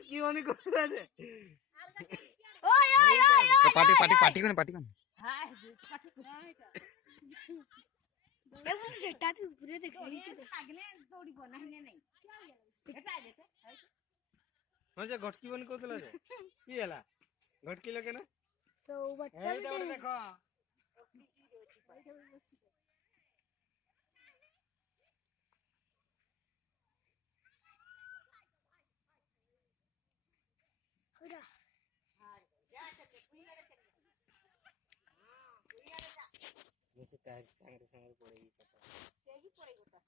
কি মনে করে ওই ওই ওই ওই পাটি পাটি পাটি কোন পাটি কোন হ্যাঁ পাটি এমন সেটা তুই উপরে দেখ লাগলে দৌড়িব না হেনে নাই এটা যেতে মজা ঘটকি বন কইতলা যে কি ହେଲା ঘটকি লাগে না তো বটটা এইটা ওটা দেখো ওরা मुझे तार संगे संगे पड़ेगी पता तेगी पड़े गोता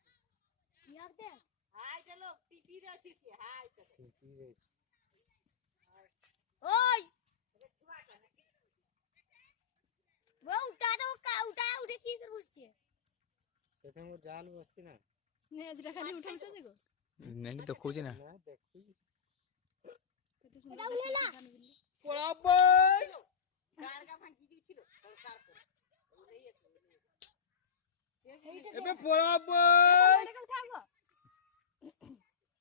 यार दे हाय चलो टीटी रे अछि से हाय तो ठीक है ओय वो उठा दो का उठा उठे की कर बसछे সেটা মোর জাল বসছি না নে আজরা খালি উঠাইছ দেখো नहीं देखौजी ना না দেখি এটা উলেলা পড়াবই গাড়গা ভাঙি দিছিল সরকার করে উলেই আছে এবে পড়াবই এটাকে উঠাবো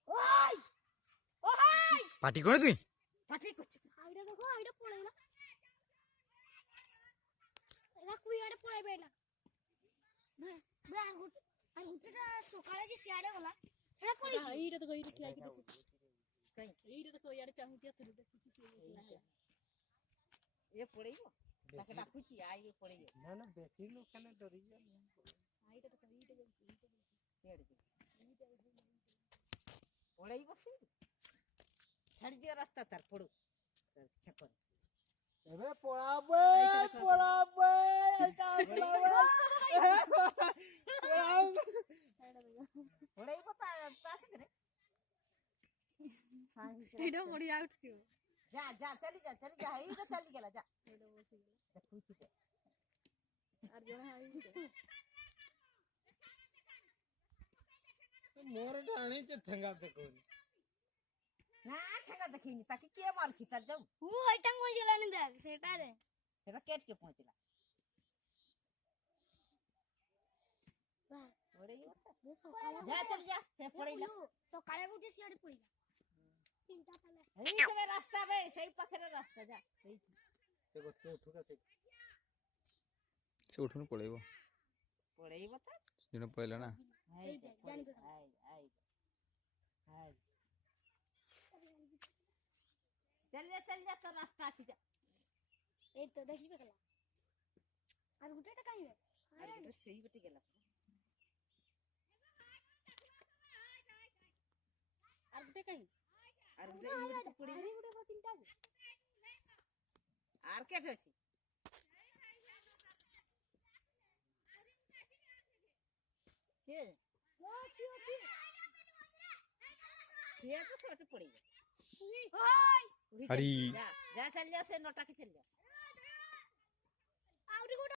ওই ওই পাটি করে তুই পাটি করছে আইডা দেখো আইডা পড়ে না এটা কুই আইডা পড়াইবে না বে বে আঙ্গুঠটা সকালে যে সিয়াড়ে গলা সেটা পড়েছি এইটা তো কইরে ঠিয়াই দেখো কাই এইটা তো কইয়ারে চাহুতিয়া তুই দেখছিস এই এ পড়েইবো তাকে ডাকুছি আই পড়েইবো না না বেশি লোক কেন ডরি যা এইটা তো এইটা পড়েইবো সে ছাড়ি দিয়া রাস্তা তার পড়ো তার ছাকর এবে পড়াবই পড়াবই এটা পড়েইবো পাশে করে এইটা পড়ি আউট কিও যা যা চলি যা এইটা চলি গেলা যা এইটা বসে গেল দেখুছি আর জন হাই মোর ডাणी चे ठंगा देखो না ঠেঙ্গা দেখিনি তাকে কে মারছি তার যাও ও এটা কই গেলানি দেখ সেটা রে সেটা কেটকে পৌঁছলা যা চল যা সে পড়েইলা সকালে উঠে সিয়াড়ে পড়িলা তিনটা পালা এই সবে রাস্তা বে সেই পাখের রাস্তা যা সেই से गोटे उठुका से से उठुन पड़ेबो পড়েইবো তো जेनो पड़ेला ना এই দেখ জানবে হাই হাই চল যা তো রাস্তা আছে যা এই তো দেখবি কলা আর গুটেটা কাইবে আরে সেই বেটে গেল আর গুটে কাই আর উড়ে পড়ি আরে গুটে তিনটা আর কেটে আছে কে ও কি কি কে তো সেটা পড়ি ওই हरी যা যা চল যা সে নটা के चल जा